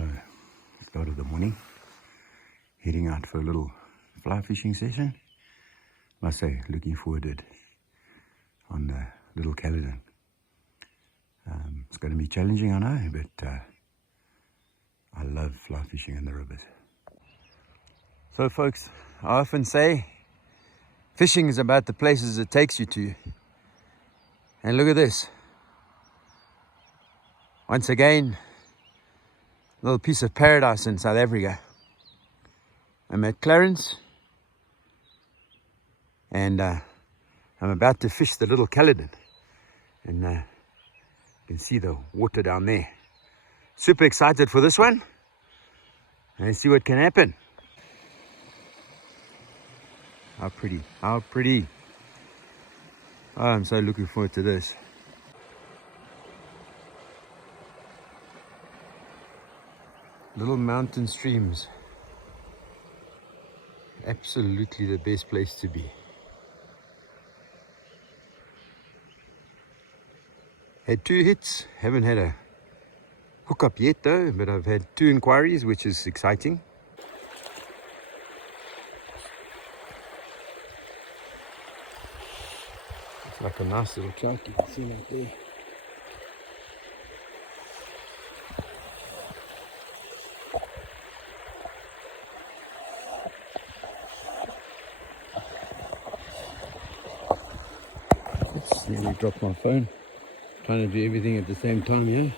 So, start of the morning, heading out for a little fly fishing session. Must say, looking forward to it on the little Caledon. It's going to be challenging, I know, but I love fly fishing in the rivers. So folks, I often say, fishing is about the places it takes you to. And look at this. Once again, a little piece of paradise in South Africa. I'm at Clarens, and I'm about to fish the little Caledon. And you can see the water down there. Super excited for this one. And see what can happen. How pretty, how pretty. Oh, I'm so looking forward to this. Little mountain streams. Absolutely the best place to be. Had 2 hits, haven't had a hookup yet though, but I've had 2 inquiries, which is exciting. It's like a nice little chunk you can see out there. Let's nearly drop my phone. Trying to do everything at the same time here.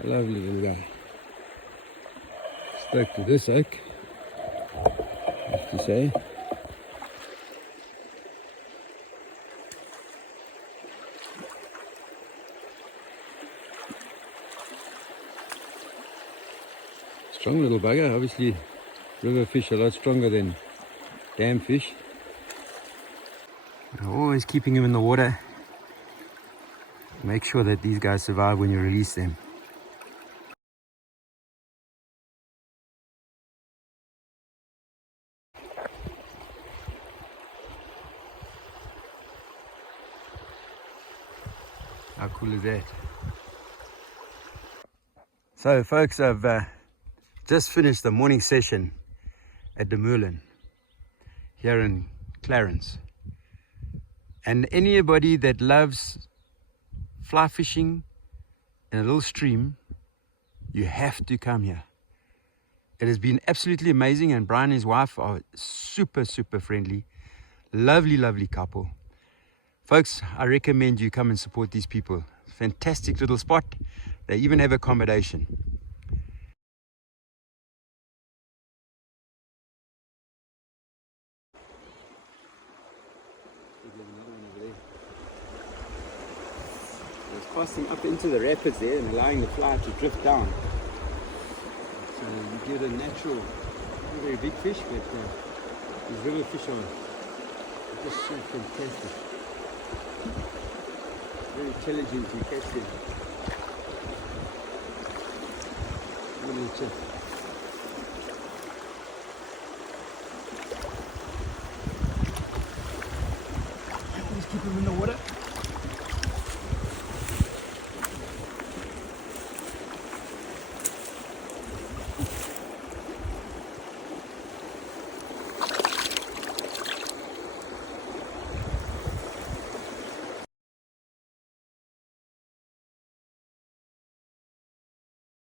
A lovely little guy. Stuck to this oak, I have to say. Strong little bugger. Obviously, river fish are a lot stronger than dam fish. Always keeping them in the water. Make sure that these guys survive when you release them. How cool is that? So folks, I've just finished the morning session at the Molen here in Clarens. And anybody that loves fly fishing in a little stream, you have to come here. It has been absolutely amazing, and Brian and his wife are super friendly. Lovely couple. Folks, I recommend you come and support these people. Fantastic little spot. They even have accommodation. It's casting up into the rapids there and allowing the fly to drift down. So you get a natural, not very big fish, but these river fish are just so fantastic. Very intelligent to catch them. Little chip. Just keep them in the water.